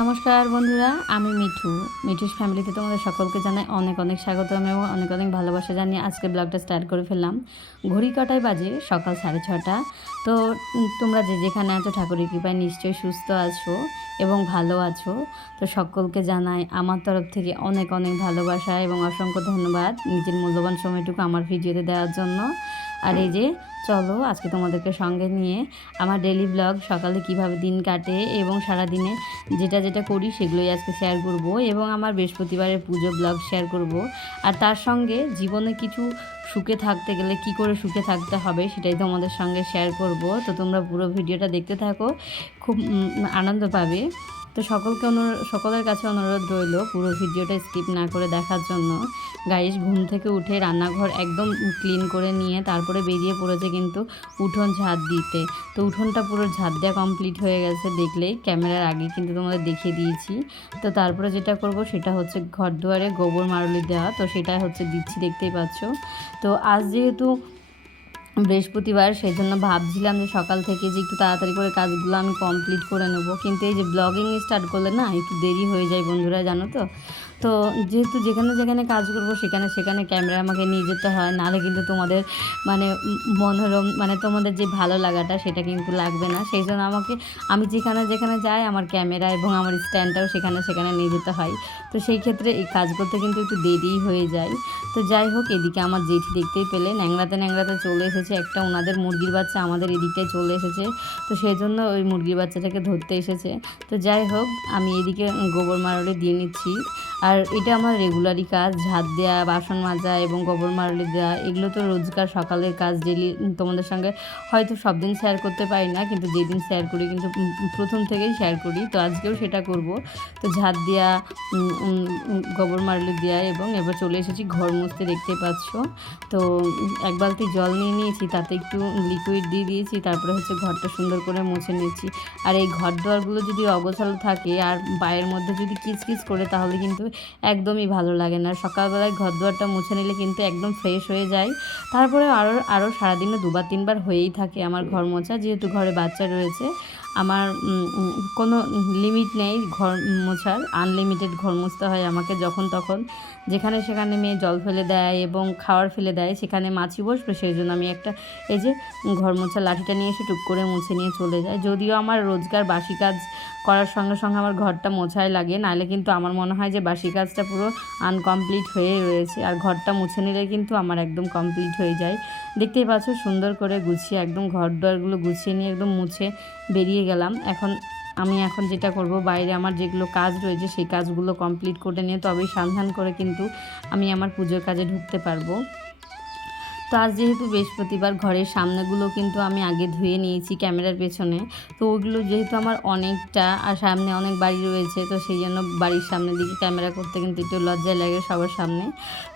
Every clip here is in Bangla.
নমস্কার বন্ধুরা, আমি মিঠুস ফ্যামিলিতে তোমাদের সকলকে জানাই অনেক অনেক স্বাগতম এবং অনেক অনেক ভালোবাসা জানিয়ে আজকে ব্লগটা স্টার্ট করে ফেললাম। ঘড়ি কাটায় বাজে সকাল 6:30। তো তোমরা যে যেখানে আছো ঠাকুরের কৃপায় নিশ্চয়ই সুস্থ আছো এবং ভালো আছো। তো সকলকে জানাই আমার তরফ থেকে অনেক অনেক ভালোবাসা এবং অসংখ্য ধন্যবাদ নিজের মূল্যবান সময়টুকু আমার ভিডিওতে দেওয়ার জন্য। আর এই যে চলো আজকে তোমাদেরকে সঙ্গে নিয়ে আমার ডেইলি ব্লগ সকালে কিভাবে দিন কাটে এবং সারাদিনে যেটা যেটা করি সেগুলোই আজকে শেয়ার করব এবং আমার বৃহস্পতিবারের পুজো ব্লগ শেয়ার করব। আর তার সঙ্গে জীবনে কিছু সুখে থাকতে গেলে কি করে সুখে থাকতে হবে সেটাই তোমাদের সঙ্গে শেয়ার করব। তো তোমরা পুরো ভিডিওটা দেখতে থাকো, খুব আনন্দ পাবে। তো সকলের কাছে অনুরোধ রইল পুরো ভিডিওটা স্কিপ না করে দেখার জন্য। গাইস ঘুম থেকে উঠে রান্নাঘর একদম ক্লিন করে নিয়ে তারপরে বেরিয়ে পড়েছে কিন্তু উঠোন ঝাঁট দিতে। তো উঠোনটা পুরো ঝাঁট দেওয়া কমপ্লিট হয়ে গেছে, দেখলেই ক্যামেরার আগে কিন্তু তোমাদের দেখিয়ে দিয়েছি। তো তারপরে যেটা করব সেটা হচ্ছে ঘর দুয়ারে গোবর মারুলি দেওয়া, তো সেটাই হচ্ছে দিচ্ছি, দেখতেই পাচ্ছ। তো আজ যেহেতু বৃহস্পতিবার সেই জন্য ভাবছিলাম যে সকাল থেকে যে একটু তাড়াতাড়ি করে কাজগুলো আমি কমপ্লিট করে নেব, কিন্তু এই যে ব্লগিং স্টার্ট করলে না একটু দেরি হয়ে যায় বন্ধুরা, জানো তো। তো যেহেতু যেখানে যেখানে কাজ করব সেখানে সেখানে ক্যামেরা আমাকে নিয়ে যেতে হয়, নাহলে কিন্তু তোমাদের মনোরম তোমাদের যে ভালো লাগাটা সেটা কিন্তু লাগবে না। সেই জন্য আমি যেখানে যেখানে যাই আমার ক্যামেরা এবং আমার স্ট্যান্ডটাও সেখানে সেখানে নিয়ে যেতে হয়। তো সেই ক্ষেত্রে এই কাজ করতে কিন্তু একটু দেরিই হয়ে যায়। তো যাই হোক, এদিকে আমার জেঠি দেখতেই পেলে ন্যাংরাতে ন্যাংরাতে চলে এসেছে একটা, ওনাদের মুরগির বাচ্চা আমাদের এদিকটায় চলে এসেছে। তো সেই জন্য ওই মুরগির বাচ্চাটাকে ধরতে এসেছে। তো যাই হোক, আমি এদিকে গোবর মারলে দিয়ে নিচ্ছি। আর এটা আমার রেগুলারই কাজ, ঝাঁট দেওয়া, বাসন মাজা এবং গোবর মারলে দেওয়া, এগুলো তো রোজকার সকালের কাজ, ডেলি তোমাদের সঙ্গে হয়তো সব দিন শেয়ার করতে পারি না, কিন্তু যেদিন শেয়ার করি কিন্তু প্রথম থেকেই শেয়ার করি। তো আজকেও সেটা করব। তো ঝাঁট দেওয়া, গোবর মারলে দেওয়া এবং এবার চলে এসেছি ঘর মুছতে, দেখতে পাচ্ছ। তো এক বালতি জল নিয়ে নিয়েছি, তাতে একটু লিকুইড দিয়ে দিয়েছি, তারপরে হচ্ছে ঘরটা সুন্দর করে মুছে নিয়েছি। আর এই ঘর দুয়ারগুলো যদি অগোছালো থাকে আর পায়ের মধ্যে যদি কিচকিচ করে তাহলে কিন্তু একদমই ভালো লাগে না। সকালবেলায় ঘর দুয়ারটা মুছে নিলে কিন্তু একদম ফ্রেশ হয়ে যায়। তারপরে আরও সারাদিনে দুবার তিনবার হয়েই থাকে আমার ঘর মোছা, যেহেতু ঘরে বাচ্চা রয়েছে। আমার কোনো লিমিট নেই ঘর মোছার, আনলিমিটেড ঘর মুছতে হয় আমাকে যখন তখন। যেখানে সেখানে মেয়ে জল ফেলে দেয় এবং খাওয়ার ফেলে দেয়, সেখানে মাছি বসবে, সেই জন্য আমি একটা এই যে ঘর মোছার লাঠিটা নিয়ে এসে টুক করে মুছে নিয়ে চলে যায়। যদিও আমার রোজগার বাসি কাজ করার সঙ্গে সঙ্গে আমার ঘরটা মোছাই লাগে, নাহলে কিন্তু আমার মনে হয় যে বাসি কাজটা পুরো আনকমপ্লিট হয়ে রয়েছে। আর ঘরটা মুছে নিলে কিন্তু আমার একদম কমপ্লিট হয়ে যায়। দেখতেই পাচ্ছ সুন্দর করে গুছিয়ে একদম ঘর দুয়ারগুলো গুছিয়ে নিয়ে একদম মুছে বেরিয়ে গেলাম। এখন যেটা করব, বাইরে আমার যেগুলো কাজ রয়েছে সেই কাজগুলো কমপ্লিট করে নিয়ে তবেই সাবধান করে কিন্তু আমি আমার পুজোর কাজে ঢুকতে পারবো। তো আজ যেহেতু বৃহস্পতিবার, ঘরের সামনেগুলো কিন্তু আমি আগে ধুয়ে নিয়েছি ক্যামেরার পেছনে। তো ওইগুলো যেহেতু আমার অনেকটা, আর সামনে অনেক বাড়ি রয়েছে, তো সেই জন্য বাড়ির সামনের দিকে ক্যামেরা করতে কিন্তু একটু লজ্জা লাগে সবার সামনে।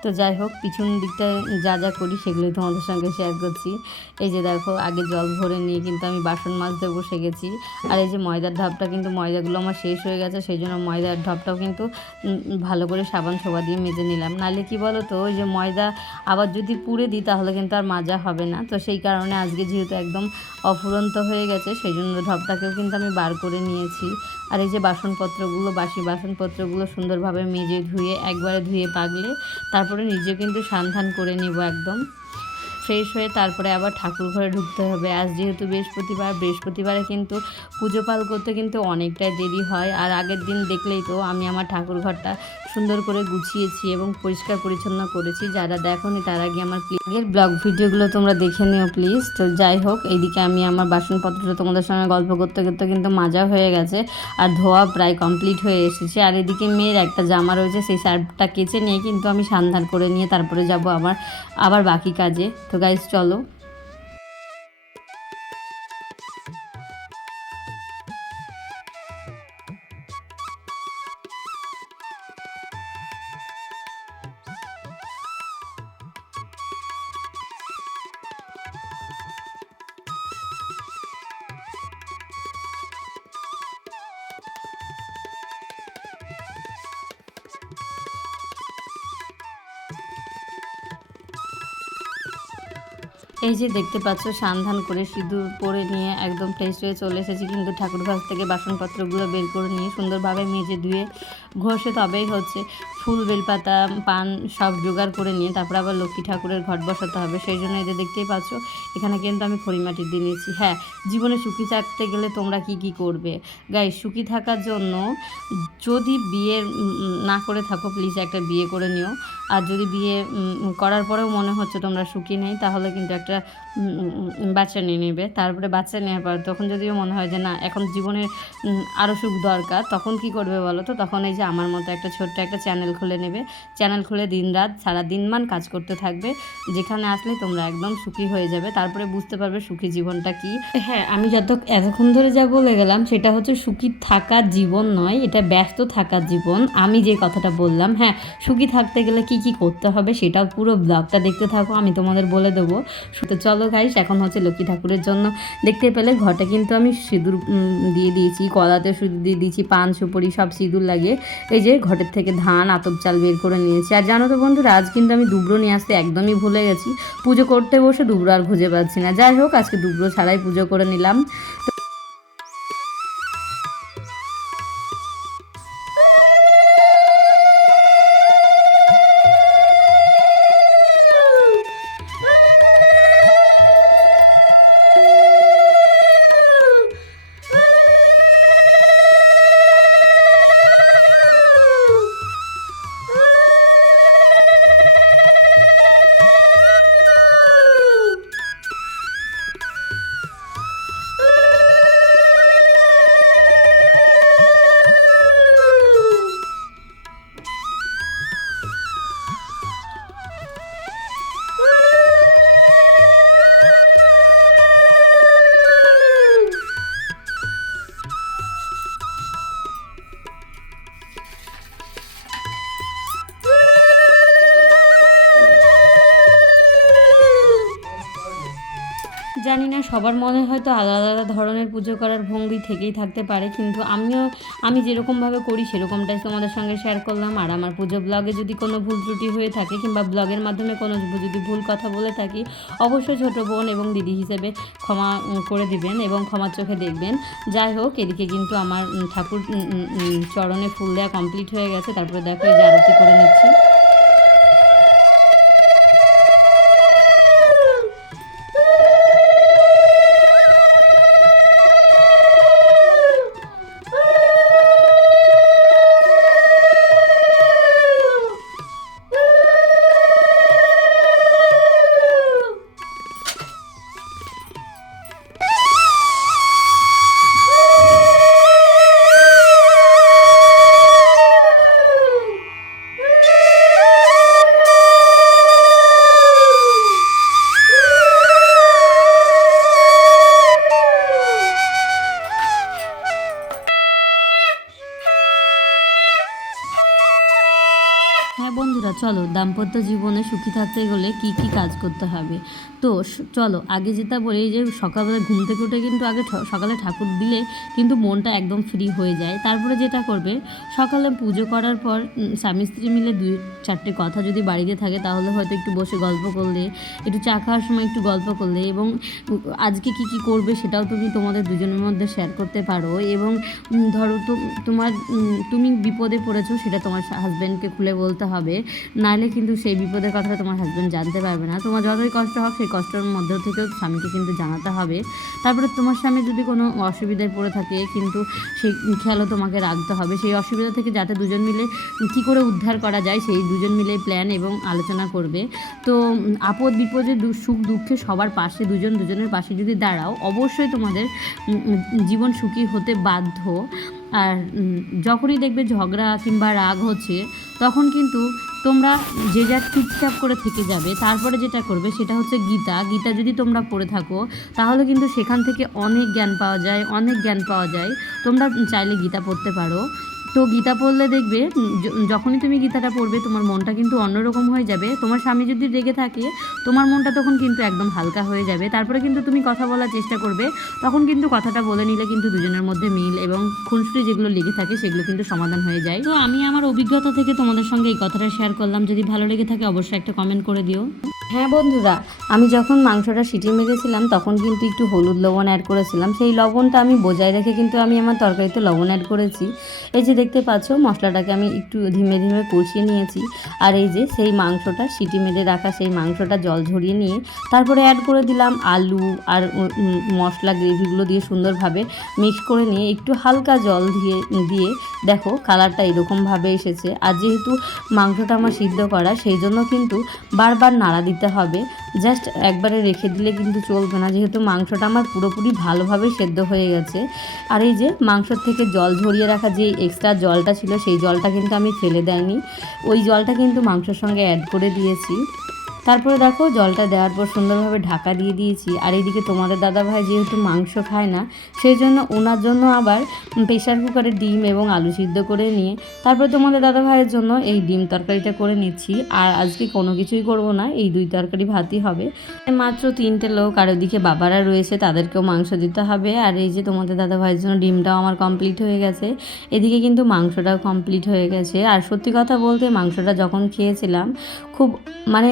তো যাই হোক, পিছন দিকটা যা যা করি সেগুলোই তোমাদের সঙ্গে শেয়ার করছি। এই যে দেখো, আগে জল ভরে নিয়ে কিন্তু আমি বাসন মাজতে বসে গেছি। আর এই যে ময়দার ঢাপটা, কিন্তু ময়দাগুলো আমার শেষ হয়ে গেছে, সেই জন্য ময়দার ঢাপটাও কিন্তু ভালো করে সাবান সোবা দিয়ে মেজে নিলাম। নাহলে কি বলো তো, ওই যে ময়দা আবার যদি পুড়ে দিই তাহলে কিন্তু আর মাজা হবে না। তো সেই কারণে আজকে যেহেতু একদম অফুরন্ত হয়ে গেছে, সেই জন্য ঢপটাকেও কিন্তু আমি বার করে নিয়েছি। আর এই যে বাসি বাসনপত্রগুলো সুন্দরভাবে মেজে ধুয়ে একবারে ধুয়ে পাগলে তারপরে নিজে কিন্তু সান্ধান করে নেব একদম ফ্রেশ হয়ে, তারপরে আবার ঠাকুর ঘরে ঢুকতে হবে। আজ যেহেতু বৃহস্পতিবারে কিন্তু পুজো পাল করতে কিন্তু অনেকটাই দেরি হয়। আর আগের দিন দেখলেই তো আমি আমার ঠাকুর ঘরটা সুন্দর করে গুছিয়েছি এবং পরিষ্কার পরিচ্ছন্ন করেছি। যারা দেখোনি তার আগে আমার আগের ব্লগ ভিডিওগুলো তোমরা দেখে নিও প্লিজ। তো যাই হোক, এইদিকে আমি আমার বাসনপত্রটা তোমাদের সঙ্গে গল্প করতে করতে কিন্তু মাজা হয়ে গেছে আর ধোয়া প্রায় কমপ্লিট হয়ে এসেছে। আর এদিকে মেয়ের একটা জামা রয়েছে, সেই শার্টটা কেচে নিয়ে কিন্তু আমি সান্ধান করে নিয়ে তারপরে যাব আবার বাকি কাজে। তো গাইস চলো। এই যে দেখতে পাচ্ছ সান্ধান করে সিঁদুর পরে নিয়ে একদম ফ্রেশ হয়ে চলে এসেছি, কিন্তু ঠাকুর ঘর থেকে বাসনপত্রগুলো বের করে নিয়ে সুন্দরভাবে মেজে ধুয়ে ঘষে তবেই হচ্ছে ফুল বেলপাতা পান সব জোগাড় করে নিয়ে তারপর আবার লক্ষ্মী ঠাকুরের ঘট বসাতে হবে। সেই জন্য এদের দেখতেই পাচ্ছ এখানে কিন্তু আমি খড়িমাটি দিয়ে নিয়েছি। হ্যাঁ, জীবনে সুখী থাকতে গেলে তোমরা কি কি করবে গাইস? সুখী থাকার জন্য যদি বিয়ে না করে থাকো প্লিজ একটা বিয়ে করে নিও। আর যদি বিয়ে করার পরেও মনে হচ্ছে তোমরা সুখী নেই, তাহলে কিন্তু একটা বাচ্চা নিয়ে নেবে। তারপরে বাচ্চা নেওয়ার পর তখন যদিও মনে হয় যে না এখন জীবনের আরও সুখ দরকার, তখন কি করবে বলো তো? তখন এই যে আমার মতো একটা ছোট্ট একটা চ্যানেল খুলে নেবে। চ্যানেল খুলে দিনরাত সারা দিনমান কাজ করতে থাকবে, যেখানে আসলে তোমরা একদম সুখী হয়ে যাবে। তারপরে বুঝতে পারবে সুখী জীবনটা কি। হ্যাঁ, আমি এতক্ষণ ধরে যা বলে গেলাম সেটা হচ্ছে সুখী থাকার জীবন নয়, এটা ব্যস্ত থাকার জীবন। আমি যে কথাটা বললাম, হ্যাঁ সুখী থাকতে গেলে কি কি করতে হবে সেটাও পুরো ব্লগটা দেখতে থাকো, আমি তোমাদের বলে দেবো। তো চলো গাইস, এখন হচ্ছে লক্ষ্মী ঠাকুরের জন্য দেখতে পেলে ঘটে কিন্তু আমি সিঁদুর দিয়ে দিয়েছি, কলাতে সিঁদুর দিয়ে দিয়েছি, পান সুপুরি সব সিঁদুর লাগিয়ে এই যে ঘটের থেকে ধান আতপ চাল বের করে নিয়েছি। আর জানো তো বন্ধুরা, আজ কিন্তু আমি দুব্রো নিয়ে আসতে একদমই ভুলে গেছি। পুজো করতে বসে দুব্রো আর খুঁজে পাচ্ছি না। যাই হোক, আজকে দুব্রো ছাড়াই পুজো করে নিলাম। জানি না সবার মনে হয়তো আলাদা আলাদা ধরনের পুজো করার ভঙ্গি থেকেই থাকতে পারে, কিন্তু আমি যেরকমভাবে করি সেরকমটাই তোমাদের সঙ্গে শেয়ার করলাম। আর আমার পুজো ব্লগে যদি কোনো ভুল ত্রুটি হয়ে থাকে কিংবা ব্লগের মাধ্যমে কোনো যদি ভুল কথা বলে থাকি, অবশ্যই ছোটো বোন এবং দিদি হিসেবে ক্ষমা করে দিবেন এবং ক্ষমার চোখে দেখবেন। যাই হোক, এদিকে কিন্তু আমার ঠাকুর চরণে ফুল দেওয়া কমপ্লিট হয়ে গেছে। তারপরে দেখো এই যে আরতি করে নিচ্ছি। হ্যাঁ বন্ধুরা, চলো দাম্পত্য জীবনে সুখী থাকতে গেলে কি কি কাজ করতে হবে। তো চলো আগে যেটা বলি, যে সকালবেলা ঘুম থেকে উঠে কিন্তু আগে সকালে ঠাকুর দিলে কিন্তু মনটা একদম ফ্রি হয়ে যায়। তারপরে যেটা করবে, সকালে পুজো করার পর স্বামী স্ত্রী মিলে 2-4টে কথা যদি বাড়িতে থাকে তাহলে হয়তো একটু বসে গল্প করলে, একটু চা খাওয়ার সময় একটু গল্প করলে, এবং আজকে কি কি করবে সেটাও তুমি তোমাদের দুজনের মধ্যে শেয়ার করতে পারো। এবং ধরো তো তুমি বিপদে পড়েছো, সেটা তোমার হাজব্যান্ডকে খুলে বলতে হবে, নাহলে কিন্তু সেই বিপদের কথাটা তোমার হাজব্যান্ড জানতে পারবে না। তোমার যতই কষ্ট হোক সেই কষ্টের মধ্য থেকেও স্বামীকে কিন্তু জানাতে হবে। তারপরে তোমার স্বামী যদি কোনো অসুবিধায় পড়ে থাকে, কিন্তু সেই খেয়ালও তোমাকে রাখতে হবে। সেই অসুবিধা থেকে যাতে দুজন মিলে কী করে উদ্ধার করা যায় সেই দুজন মিলে প্ল্যান এবং আলোচনা করবে। তো আপদ বিপদে সুখ দুঃখে সবার পাশে দুজনের পাশে যদি দাঁড়াও, অবশ্যই তোমাদের জীবন সুখী হতে বাধ্য। আর যখনই দেখবে ঝগড়া কিংবা রাগ হচ্ছে, তখন কিন্তু তোমরা যে যা চুপচাপ করে থেকে যাবে। তারপরে যেটা করবে সেটা হচ্ছে গীতা যদি তোমরা পড়ে থাকো, তাহলে কিন্তু সেখান থেকে অনেক জ্ঞান পাওয়া যায়। তোমরা চাইলে গীতা পড়তে পারো। তো গীতা পড়লে দেখবে যখনই তুমি গীতাটা পড়বে তোমার মনটা কিন্তু অন্যরকম হয়ে যাবে। তোমার স্বামী যদি রেগে থাকে, তোমার মনটা তখন কিন্তু একদম হালকা হয়ে যাবে। তারপরে কিন্তু তুমি কথা বলার চেষ্টা করবে, তখন কিন্তু কথাটা বলে নিলে কিন্তু দুজনের মধ্যে মিল এবং খুনসুটি যেগুলো লেগে থাকে সেগুলো কিন্তু সমাধান হয়ে যায়। তো আমি আমার অভিজ্ঞতা থেকে তোমাদের সঙ্গে এই কথাটা শেয়ার করলাম। যদি ভালো লেগে থাকে অবশ্যই একটা কমেন্ট করে দিও। হ্যাঁ বন্ধুরা, আমি যখন মাংসটা সিটি মেরেছিলাম তখন কিন্তু একটু হলুদ লবণ অ্যাড করেছিলাম। সেই লবণটা আমি বজায় রেখে কিন্তু আমি আমার তরকারিতে লবণ অ্যাড করেছি। এই যে দেখতে পাচ্ছ মশলাটাকে আমি একটু ধীমে ধীমে কষিয়ে নিয়েছি। আর এই যে সেই মাংসটা সিটি মেরে রাখা সেই মাংসটা জল ঝরিয়ে নিয়ে তারপরে অ্যাড করে দিলাম আলু আর মশলা গ্রেভিগুলো দিয়ে সুন্দরভাবে মিক্স করে নিয়ে একটু হালকা জল দিয়ে দেখো কালারটা এরকমভাবে এসেছে। আর যেহেতু মাংসটা আমার সিদ্ধ করা সেই জন্য কিন্তু বারবার নাড়া দিতে হবে। জাস্ট একবারে রেখে দিলে কিন্তু চলবে না, যেহেতু মাংসটা আমার পুরোপুরি ভালোভাবে সেদ্ধ হয়ে গেছে। আর এই যে মাংসর থেকে জল ঝরিয়ে রাখা যে এক্সট্রা জলটা ছিল সেই জলটা কিন্তু আমি ফেলে দেয়নি, ওই জলটা কিন্তু মাংসের সঙ্গে অ্যাড করে দিয়েছি। তারপরে দেখো জলটা দেওয়ার পর সুন্দরভাবে ঢাকা দিয়ে দিয়েছি। আর এইদিকে তোমাদের দাদাভাই যেহেতু মাংস খায় না সেই জন্য ওনার জন্য আবার প্রেশার কুকারে ডিম এবং আলু সিদ্ধ করে নিয়ে তারপরে তোমাদের দাদাভাইয়ের জন্য এই ডিম তরকারিটা করে নিচ্ছি। আর আজকে কোনো কিছুই করব না, এই 2 তরকারি ভাতই হবে। মাত্র 3টে লোক, আর ওদিকে বাবারা রয়েছে তাদেরকেও মাংস দিতে হবে। আর এই যে তোমাদের দাদাভাইয়ের জন্য ডিমটাও আমার কমপ্লিট হয়ে গেছে, এদিকে কিন্তু মাংসটাও কমপ্লিট হয়ে গেছে। আর সত্যি কথা বলতে মাংসটা যখন খেয়েছিলাম খুব মানে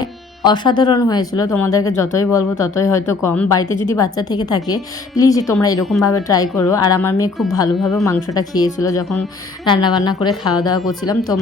অসাধারণ হয়েছিল। তোমাদেরকে যতই বলবো ততই হয়তো কম। বাড়িতে যদি বাচ্চা থেকে থাকে প্লিজ তোমরা এরকমভাবে ট্রাই করো। আর আমার মেয়ে খুব ভালোভাবে মাংসটা খেয়েছিল যখন রান্নাবান্না করে খাওয়া দাওয়া করছিলাম। তো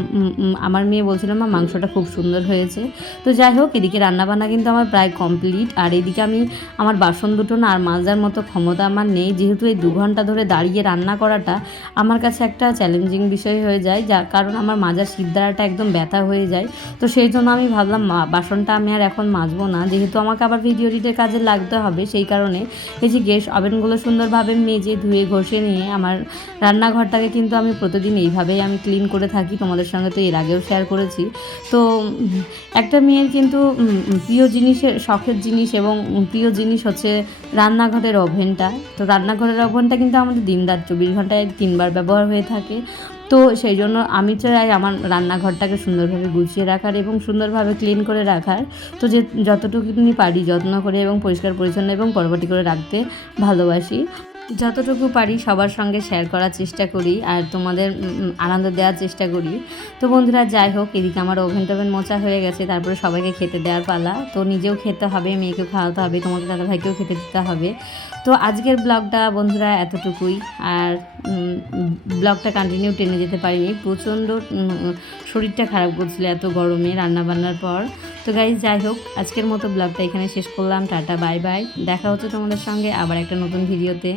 আমার মেয়ে বলছিল মা মাংসটা খুব সুন্দর হয়েছে। তো যাই হোক, এদিকে রান্নাবান্না কিন্তু আমার প্রায় কমপ্লিট। আর এদিকে আমি আমার বাসন দুটো না আর মাজার মতো ক্ষমতা আমার নেই, যেহেতু এই 2 ঘন্টা ধরে দাঁড়িয়ে রান্না করাটা আমার কাছে একটা চ্যালেঞ্জিং বিষয় হয়ে যায়, যার কারণ আমার মাজার শিরদাঁড়াটা একদম ব্যথা হয়ে যায়। তো সেই জন্য আমি ভাবলাম বাসনটা আমি আর এখন মাজবো না, যেহেতু আমাকে আবার ভিডিও এডিটের কাজে লাগতে হবে। সেই কারণে এই যে গ্যাস ওভেনগুলো সুন্দরভাবে মেজে ধুয়ে ঘষে নিয়ে আমার রান্নাঘরটাকে কিন্তু আমি প্রতিদিন এইভাবেই আমি ক্লিন করে থাকি। তোমাদের সঙ্গে তো এর আগেও শেয়ার করেছি। তো একটা মেয়ের কিন্তু প্রিয় জিনিসের শখের জিনিস এবং প্রিয় জিনিস হচ্ছে রান্নাঘরের ওভেনটা। তো রান্নাঘরের ওভেনটা কিন্তু আমাদের দিনরাত 24 ঘন্টায় 3 বার ব্যবহার হয়ে থাকে। তো সেই জন্য আমি চাই আমার রান্নাঘরটাকে সুন্দরভাবে গুছিয়ে রাখার এবং সুন্দরভাবে ক্লিন করে রাখার। তো যে যতটুকুনি পারি যত্ন করে এবং পরিষ্কার পরিচ্ছন্ন এবং পরিপাটি করে রাখতে ভালোবাসি। যতটুকু পারি সবার সঙ্গে শেয়ার করার চেষ্টা করি আর তোমাদের আনন্দ দেওয়ার চেষ্টা করি। তো বন্ধুরা যাই হোক, এদিকে আমার ওভেন টোভেন মোছা হয়ে গেছে, তারপরে সবাইকে খেতে দেওয়ার পালা। তো নিজেও খেতে হবে, মেয়েকেও খাওয়াতে হবে, তোমাদের দাদাভাইকেও খেতে দিতে হবে। তো আজকের ব্লগটা বন্ধুরা এতটুকুই। আর ব্লগটা কন্টিনিউ টেনে যেতে পারিনি, প্রচণ্ড শরীরটা খারাপ করছিল এত গরমে রান্নাবান্নার পর। তো গাইজ যাই হোক, আজকের মতো ব্লগটা এখানে শেষ করলাম। টাটা বাই বাই, দেখা হচ্ছে তোমাদের সঙ্গে আবার একটা নতুন ভিডিওতে।